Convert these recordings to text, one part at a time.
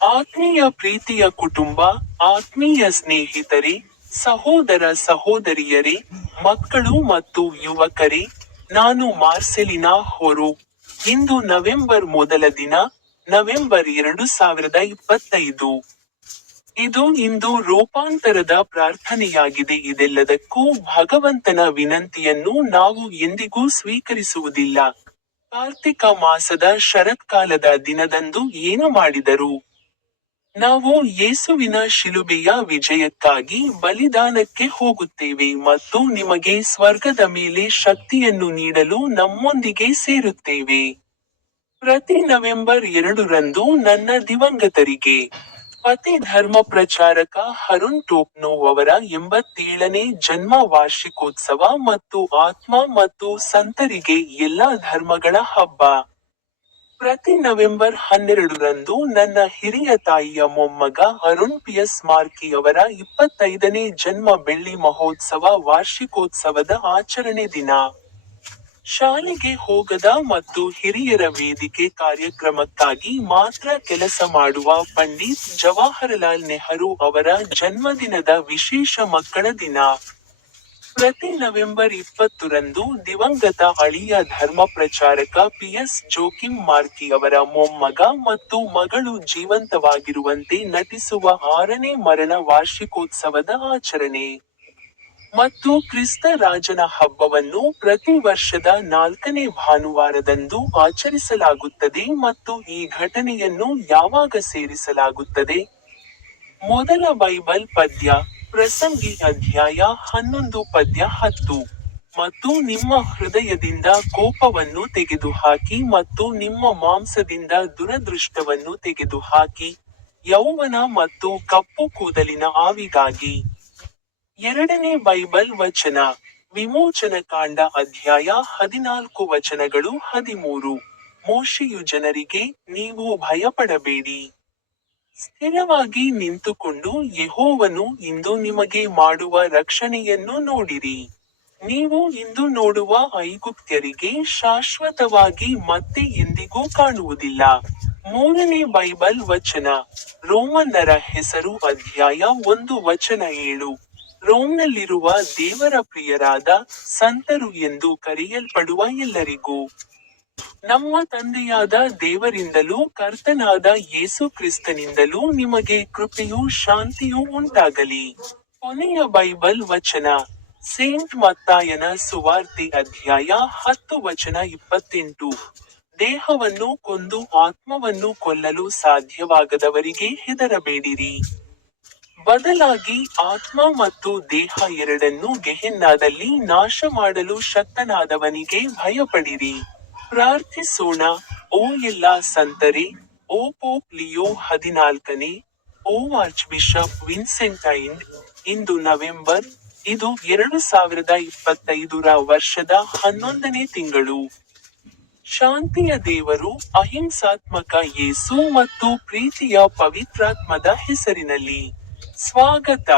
ಆತ್ಮೀಯ ಪ್ರೀತಿಯ ಕುಟುಂಬ, ಆತ್ಮೀಯ ಸ್ನೇಹಿತರೆ, ಸಹೋದರ ಸಹೋದರಿಯರೇ, ಮಕ್ಕಳು ಮತ್ತು ಯುವಕರೇ, ನಾನು ಮಾರ್ಸೆಲಿನಾ ಹೊರು. ಇಂದು ನವೆಂಬರ್ ಮೊದಲ ದಿನ, ನವೆಂಬರ್ 2025. ಇಂದು ರೂಪಾಂತರದ ಪ್ರಾರ್ಥನೆಯಾಗಿದೆ. ಇದೆಲ್ಲದಕ್ಕೂ ಭಗವಂತನ ವಿನಂತಿಯನ್ನು ನಾವು ಎಂದಿಗೂ ಸ್ವೀಕರಿಸುವುದಿಲ್ಲ. ಕಾರ್ತಿಕ ಮಾಸದ ಶರತ್ಕಾಲದ ದಿನದಂದು ಏನು ಮಾಡಿದರು? ನಾವು ಯೇಸುವಿನ ಶಿಲುಬೆಯ ವಿಜಯಕ್ಕಾಗಿ ಬಲಿದಾನಕ್ಕೆ ಹೋಗುತ್ತೇವೆ ಮತ್ತು ನಿಮಗೆ ಸ್ವರ್ಗದ ಮೇಲೆ ಶಕ್ತಿಯನ್ನು ನೀಡಲು ನಮ್ಮೊಂದಿಗೆ ಸೇರುತ್ತೇವೆ. ಪ್ರತಿ ನವೆಂಬರ್ 2ರಂದು ನನ್ನ ದಿವಂಗತರಿಗೆ ಪತಿ ಧರ್ಮಪ್ರಚಾರಕ ಹರುಣ್ ಟೋಪ್ನೋವ್ ಅವರ 87ನೇ ಜನ್ಮ ವಾರ್ಷಿಕೋತ್ಸವ ಮತ್ತು ಆತ್ಮ ಮತ್ತು ಸಂತರಿಗೆ ಎಲ್ಲಾ ಧರ್ಮಗಳ ಹಬ್ಬ. ಪ್ರತಿ ನವೆಂಬರ್ 12ರಂದು ನನ್ನ ಹಿರಿಯ ತಾಯಿಯ ಮೊಮ್ಮಗ ಅರುಣ್ ಪಿಯಸ್ ಮಾರ್ಕಿ ಅವರ 25ನೇ ಜನ್ಮ ಬೆಳ್ಳಿ ಮಹೋತ್ಸವ ವಾರ್ಷಿಕೋತ್ಸವದ ಆಚರಣೆ ದಿನ. ಶಾಲೆಗೆ ಹೋಗದ ಮತ್ತು ಹಿರಿಯರ ವೇದಿಕೆ ಕಾರ್ಯಕ್ರಮಕ್ಕಾಗಿ ಮಾತ್ರ ಕೆಲಸ ಮಾಡುವ ಪಂಡಿತ್ ಜವಾಹರಲಾಲ್ ನೆಹರು ಅವರ ಜನ್ಮದಿನದ ವಿಶೇಷ ಮಕ್ಕಳ ದಿನ. ಪ್ರತಿ ನವೆಂಬರ್ 20ರಂದು ದಿವಂಗತ ಅಳಿಯ ಧರ್ಮಪ್ರಚಾರಕ ಪಿಯಸ್ ಜೋಕಿಮ್ ಮಾರ್ಕಿ ಅವರ ಮೊಮ್ಮಗ ಮತ್ತು ಮಗಳು ಜೀವಂತವಾಗಿರುವಂತೆ ನಟಿಸುವ 6ನೇ ಮರಣ ವಾರ್ಷಿಕೋತ್ಸವದ ಆಚರಣೆ. ಮತ್ತು ಕ್ರಿಸ್ತ ರಾಜನ ಹಬ್ಬವನ್ನು ಪ್ರತಿ ವರ್ಷದ 4ನೇ ಭಾನುವಾರದಂದು ಆಚರಿಸಲಾಗುತ್ತದೆ ಮತ್ತು ಈ ಘಟನೆಯನ್ನು ಯಾವಾಗ ಸೇರಿಸಲಾಗುತ್ತದೆ? ಮೊದಲ ಬೈಬಲ್ ಪದ್ಯ, ಪ್ರಸಂಗಿ ಅಧ್ಯಾಯ 11 ಪದ್ಯ 10. ಮತ್ತು ನಿಮ್ಮ ಹೃದಯದಿಂದ ಕೋಪವನ್ನು ತೆಗೆದುಹಾಕಿ ಮತ್ತು ನಿಮ್ಮ ಮಾಂಸದಿಂದ ದುರದೃಷ್ಟವನ್ನು ತೆಗೆದುಹಾಕಿ, ಯೌವನ ಮತ್ತು ಕಪ್ಪು ಕೂದಲಿನ ಆವಿಗಾಗಿ. ಎರಡನೇ ಬೈಬಲ್ ವಚನ, ವಿಮೋಚನಕಾಂಡ ಅಧ್ಯಾಯ 14 ವಚನಗಳು 13. ಮೋಶೆಯು ಜನರಿಗೆ, ನೀವು ಭಯಪಡಬೇಡಿ. ಸ್ಥಿರವಾಗಿ ನಿಂತುಕೊಂಡು ಯೆಹೋವನು ಇಂದು ನಿಮಗೆ ಮಾಡುವ ರಕ್ಷಣೆಯನ್ನು ನೋಡಿರಿ. ನೀವು ಇಂದು ನೋಡುವ ಐಗುಪ್ತ್ಯರಿಗೆ ಶಾಶ್ವತವಾಗಿ ಮತ್ತೆ ಎಂದಿಗೂ ಕಾಣುವುದಿಲ್ಲ. ಮೂರನೇ ಬೈಬಲ್ ವಚನ, ರೋಮನ್ನರ ಹೆಸರು ಅಧ್ಯಾಯ 1 ವಚನ 7. ರೋಮ್ನಲ್ಲಿರುವ ದೇವರ ಪ್ರಿಯರಾದ, ಸಂತರು ಎಂದು ಕರೆಯಲ್ಪಡುವ ಎಲ್ಲರಿಗೂ ನಮ್ಮ ತಂದೆಯಾದ ದೇವರಿಂದಲೂ ಕರ್ತನಾದ ಯೇಸು ಕ್ರಿಸ್ತನಿಂದಲೂ ನಿಮಗೆ ಕೃಪೆಯೂ ಶಾಂತಿಯೂ ಉಂಟಾಗಲಿ. ಕೊನೆಯ ಬೈಬಲ್ ವಚನ, ಸೇಂಟ್ ಮತ್ತಾಯನ ಸುವಾರ್ತೆ ಅಧ್ಯಾಯ 10 ವಚನ 28. ದೇಹವನ್ನು ಕೊಂದು ಆತ್ಮವನ್ನು ಕೊಲ್ಲಲು ಸಾಧ್ಯವಾಗದವರಿಗೆ ಹೆದರಬೇಡಿರಿ. ಬದಲಾಗಿ ಆತ್ಮ ಮತ್ತು ದೇಹ ಎರಡನ್ನೂ ಗೆಹೆನ್ನಾದಲ್ಲಿ ನಾಶ ಮಾಡಲು ಶಕ್ತನಾದವನಿಗೆ ಭಯಪಡಿರಿ. ಪ್ರಾರ್ಥಿಸೋಣ. ಓ ಎಲ್ಲಾ ಸಂತರೇ, ಓ ಪೋಪ್ ಲಿಯೋ 14ನೇ, ಓ ಆರ್ಚ್ ಬಿಷಪ್ ವಿನ್ಸೆಂಟೈನ್, ಇಂದು ನವೆಂಬರ್, ಇದು 2025ರ ವರ್ಷದ 11ನೇ ತಿಂಗಳು. ಶಾಂತಿಯ ದೇವರು, ಅಹಿಂಸಾತ್ಮಕ ಯೇಸು ಮತ್ತು ಪ್ರೀತಿಯ ಪವಿತ್ರಾತ್ಮದ ಹೆಸರಿನಲ್ಲಿ ಸ್ವಾಗತ.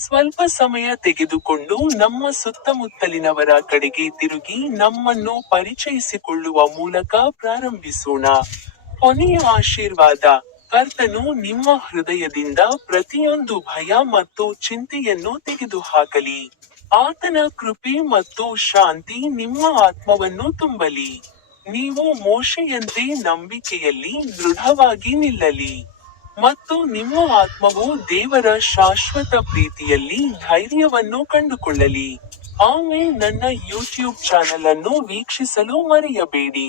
ಸ್ವಲ್ಪ ಸಮಯ ತೆಗೆದುಕೊಂಡು ನಮ್ಮ ಸುತ್ತಮುತ್ತಲಿನವರ ಕಡೆಗೆ ತಿರುಗಿ ನಮ್ಮನ್ನು ಪರಿಚಯಿಸಿಕೊಳ್ಳುವ ಮೂಲಕ ಪ್ರಾರಂಭಿಸೋಣ. ಕೊನೆಯ ಆಶೀರ್ವಾದ, ಕರ್ತನು ನಿಮ್ಮ ಹೃದಯದಿಂದ ಪ್ರತಿಯೊಂದು ಭಯ ಮತ್ತು ಚಿಂತೆಯನ್ನು ತೆಗೆದುಹಾಕಲಿ. ಆತನ ಕೃಪೆ ಮತ್ತು ಶಾಂತಿ ನಿಮ್ಮ ಆತ್ಮವನ್ನು ತುಂಬಲಿ. ನೀವು ಮೋಶೆಯಂತೆ ನಂಬಿಕೆಯಲ್ಲಿ ದೃಢವಾಗಿ ನಿಲ್ಲಲಿ. ಮತ್ತು ನಿಮ್ಮ ಆತ್ಮವು ದೇವರ ಶಾಶ್ವತ ಪ್ರೀತಿಯಲ್ಲಿ ಧೈರ್ಯವನ್ನು ಕಂಡುಕೊಳ್ಳಲಿ. ಆಮೇನ್. ನನ್ನ ಯೂಟ್ಯೂಬ್ ಚಾನಲ್ ಅನ್ನು ವೀಕ್ಷಿಸಲು ಮರೆಯಬೇಡಿ.